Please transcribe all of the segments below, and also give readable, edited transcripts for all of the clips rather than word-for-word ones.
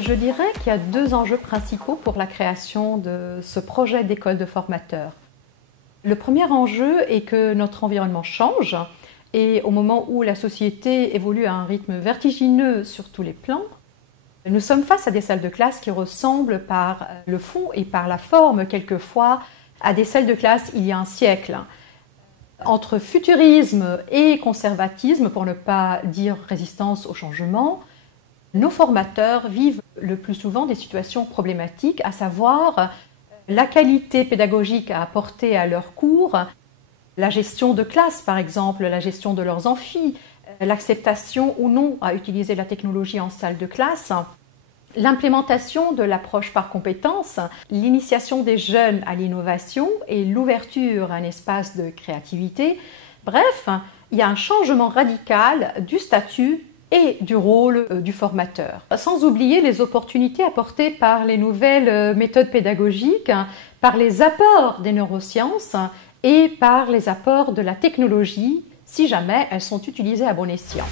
Je dirais qu'il y a deux enjeux principaux pour la création de ce projet d'école de formateurs. Le premier enjeu est que notre environnement change et au moment où la société évolue à un rythme vertigineux sur tous les plans, nous sommes face à des salles de classe qui ressemblent par le fond et par la forme quelquefois à des salles de classe il y a un siècle. Entre futurisme et conservatisme, pour ne pas dire résistance au changement, nos formateurs vivent le plus souvent des situations problématiques, à savoir la qualité pédagogique à apporter à leurs cours, la gestion de classe par exemple, la gestion de leurs amphis, l'acceptation ou non à utiliser la technologie en salle de classe, l'implémentation de l'approche par compétences, l'initiation des jeunes à l'innovation et l'ouverture à un espace de créativité. Bref, il y a un changement radical du statut et du rôle du formateur. Sans oublier les opportunités apportées par les nouvelles méthodes pédagogiques, par les apports des neurosciences et par les apports de la technologie, si jamais elles sont utilisées à bon escient.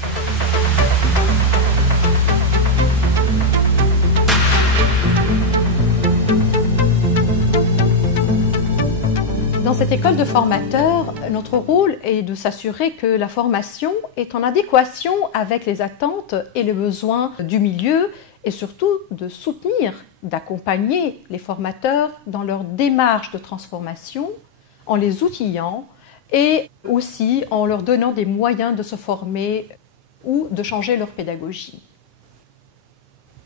Dans cette école de formateurs, notre rôle est de s'assurer que la formation est en adéquation avec les attentes et les besoins du milieu et surtout de soutenir, d'accompagner les formateurs dans leur démarche de transformation en les outillant et aussi en leur donnant des moyens de se former ou de changer leur pédagogie.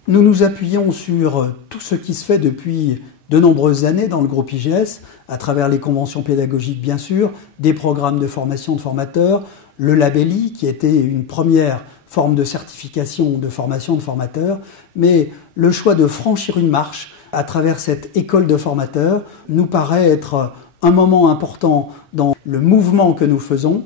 Nous nous appuyons sur tout ce qui se fait depuis de nombreuses années dans le groupe IGS, à travers les conventions pédagogiques bien sûr, des programmes de formation de formateurs, le labelli qui était une première forme de certification de formation de formateurs, mais le choix de franchir une marche à travers cette école de formateurs nous paraît être un moment important dans le mouvement que nous faisons.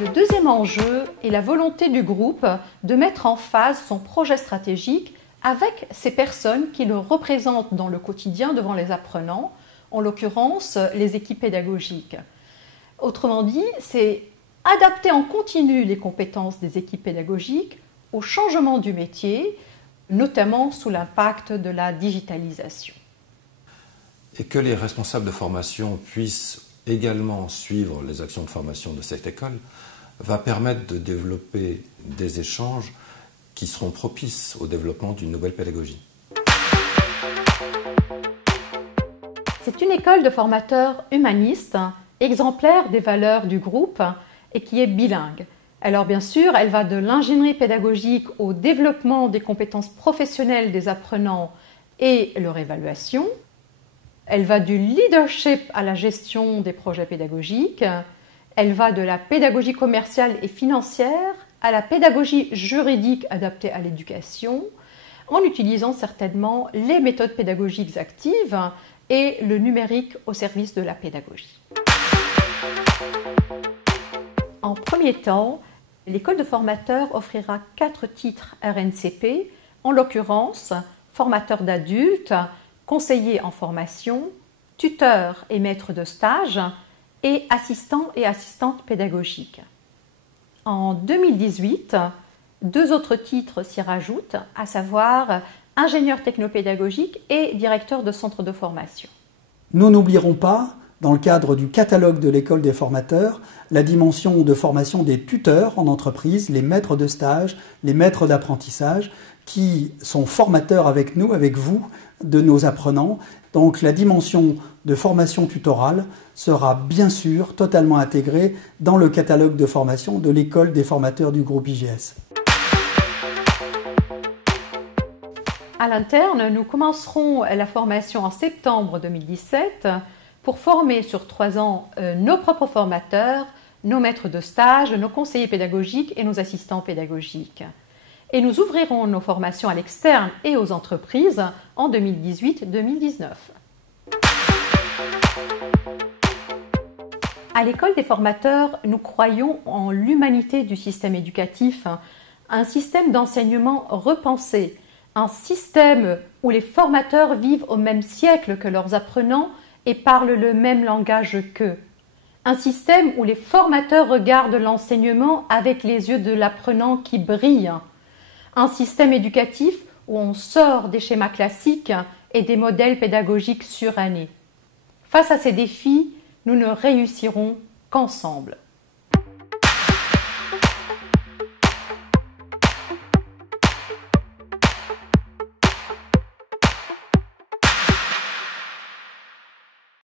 Le deuxième enjeu est la volonté du groupe de mettre en phase son projet stratégique avec ces personnes qui le représentent dans le quotidien devant les apprenants, en l'occurrence les équipes pédagogiques. Autrement dit, c'est adapter en continu les compétences des équipes pédagogiques au changement du métier, notamment sous l'impact de la digitalisation. Et que les responsables de formation puissent également suivre les actions de formation de cette école va permettre de développer des échanges qui seront propices au développement d'une nouvelle pédagogie. C'est une école de formateurs humanistes, exemplaire des valeurs du groupe et qui est bilingue. Alors bien sûr, elle va de l'ingénierie pédagogique au développement des compétences professionnelles des apprenants et leur évaluation. Elle va du leadership à la gestion des projets pédagogiques. Elle va de la pédagogie commerciale et financière à la pédagogie juridique adaptée à l'éducation, en utilisant certainement les méthodes pédagogiques actives et le numérique au service de la pédagogie. En premier temps, l'école de formateurs offrira 4 titres RNCP, en l'occurrence formateur d'adultes, conseiller en formation, tuteur et maître de stage et assistant et assistante pédagogique. En 2018, 2 autres titres s'y rajoutent, à savoir ingénieur technopédagogique et directeur de centre de formation. Nous n'oublierons pas, dans le cadre du catalogue de l'école des formateurs, la dimension de formation des tuteurs en entreprise, les maîtres de stage, les maîtres d'apprentissage, qui sont formateurs avec nous, avec vous, de nos apprenants. Donc la dimension de formation tutorale sera bien sûr totalement intégrée dans le catalogue de formation de l'école des formateurs du groupe IGS. À l'interne, nous commencerons la formation en septembre 2017 pour former sur 3 ans nos propres formateurs, nos maîtres de stage, nos conseillers pédagogiques et nos assistants pédagogiques. Et nous ouvrirons nos formations à l'externe et aux entreprises en 2018-2019. À l'école des formateurs, nous croyons en l'humanité du système éducatif, un système d'enseignement repensé, un système où les formateurs vivent au même siècle que leurs apprenants et parlent le même langage qu'eux. Un système où les formateurs regardent l'enseignement avec les yeux de l'apprenant qui brillent. un système éducatif où on sort des schémas classiques et des modèles pédagogiques surannés. Face à ces défis, nous ne réussirons qu'ensemble.